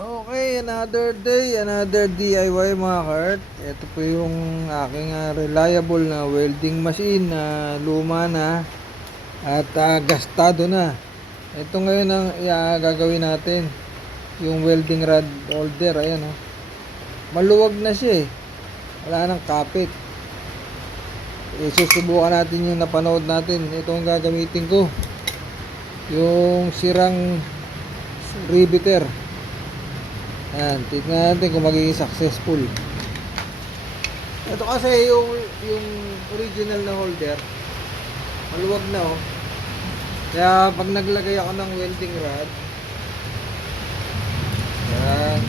Okay, another day, another DIY mga kart. Ito po yung aking reliable na welding machine na luma na at gastado na. Ito ngayon ang gagawin natin. Yung welding rod holder, ayan oh. Maluwag na siya eh. Wala nang kapit. Susubukan natin yung napanood natin. Ito ang gagamitin ko. Yung sirang riveter. Ayan, tignan natin kung magiging successful. Ito kasi yung original na holder, maluwag na oh. Kaya pag naglagay ako ng welding rod, ayan,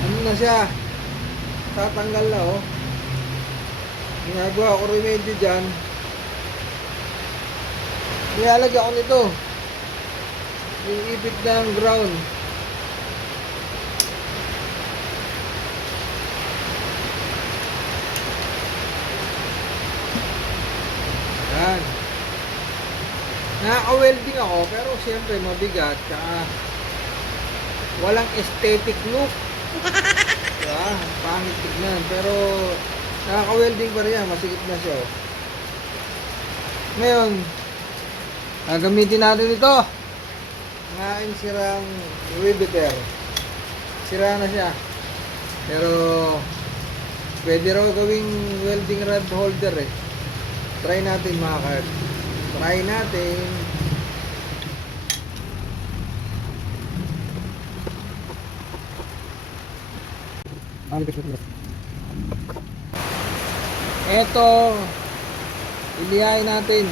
ano na siya, tatanggal na oh. Ginagawa ko remedyo dyan, nilalagay ako nito yung ibig ng ground. Yan. Nakaka-welding ako pero siyempre mabigat tsaka walang aesthetic look. Diba? Pangit tignan pero nakaka-welding pa rin yan. Masikip na siya oh. Ngayon gagamitin natin ito ng aking sirang riveter. Sira na siya pero pwede raw gawing welding rod holder eh. Try natin mga kart. Try natin. Eto, ilihain natin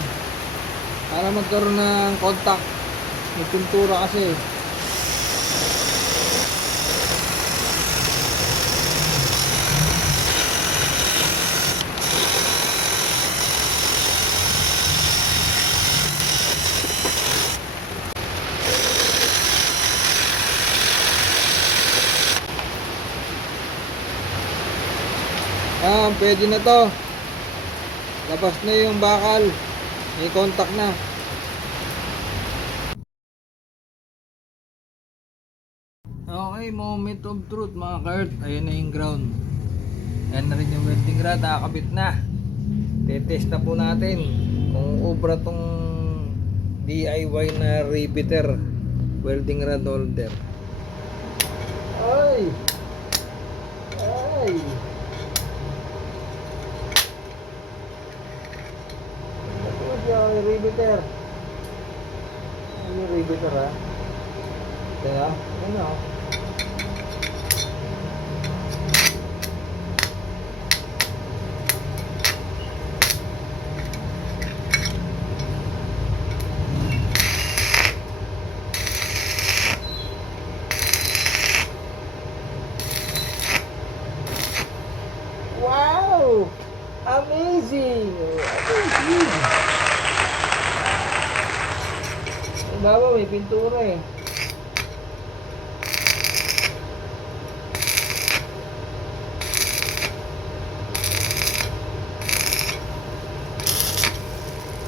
para magkaroon ng contact. May pintura kasi. Pwede na to. Labas na yung bakal. May contact na. Okay, moment of truth mga kart. Ayan na yung ground. Ayan na rin yung welding rod. Nakakabit na. Tetest na po natin kung obra tong DIY na riveter welding rod holder. Ay! Ay! Yung riveter. Ano yung riveter ha? Kaya, ano? Wow! Amazing! Amazing! Baba, may pintura eh.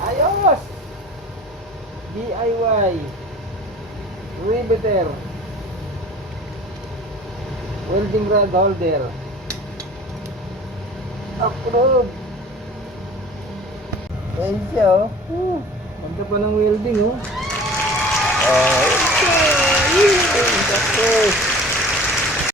Ayos! DIY riveter welding rod holder approve. Ayan siya oh. Ganda pa ng welding oh. Okay.